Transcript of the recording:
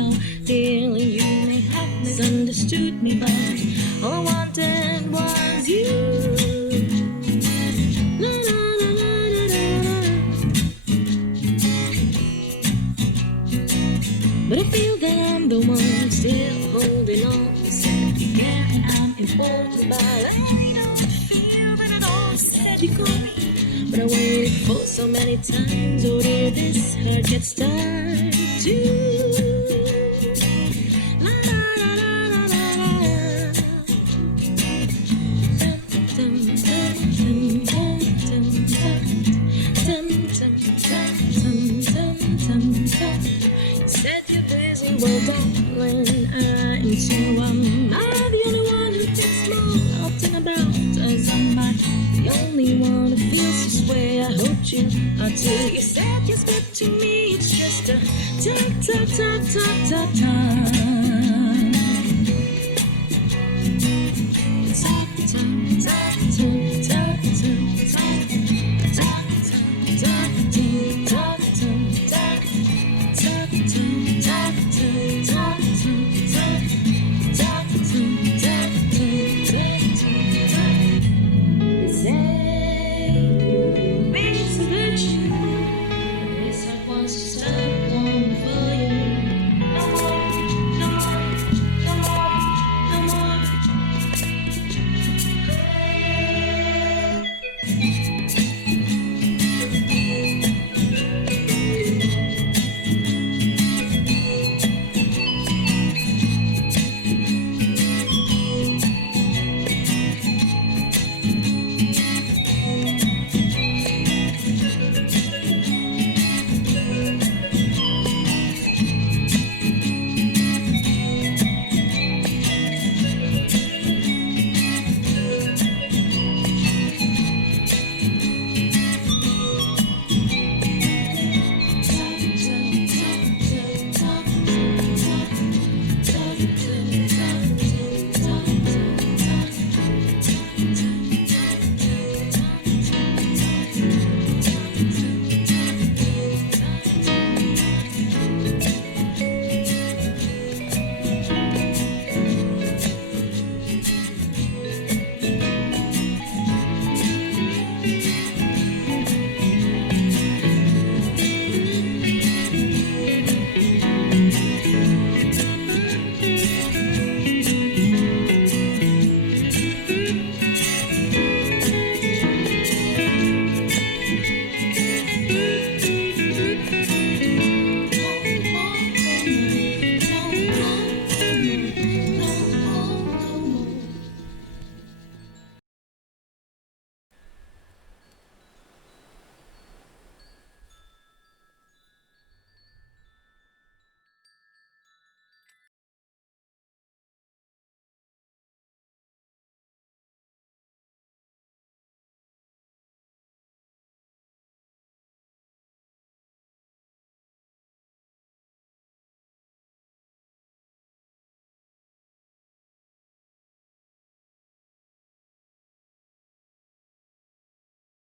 so clearly. You may have misunderstood me, but all I wanted was you. La, la, la, la, la, la. But I feel that I'm the one still holding on. Said, yeah, I'm important, but I don't feel that I don't said you call me. But I waited for so many times. Oh dear, this hurt gets tired too. La la la la la la la. Dum dum dum dum dum dum dum dum dum. You said you're busy, well darling, I am too. I'm not the only one who thinks more often about us. I'm not the only one who feels this way. I hope you are too. You said yes, but to me it's just a tick tock tock tock tock tock.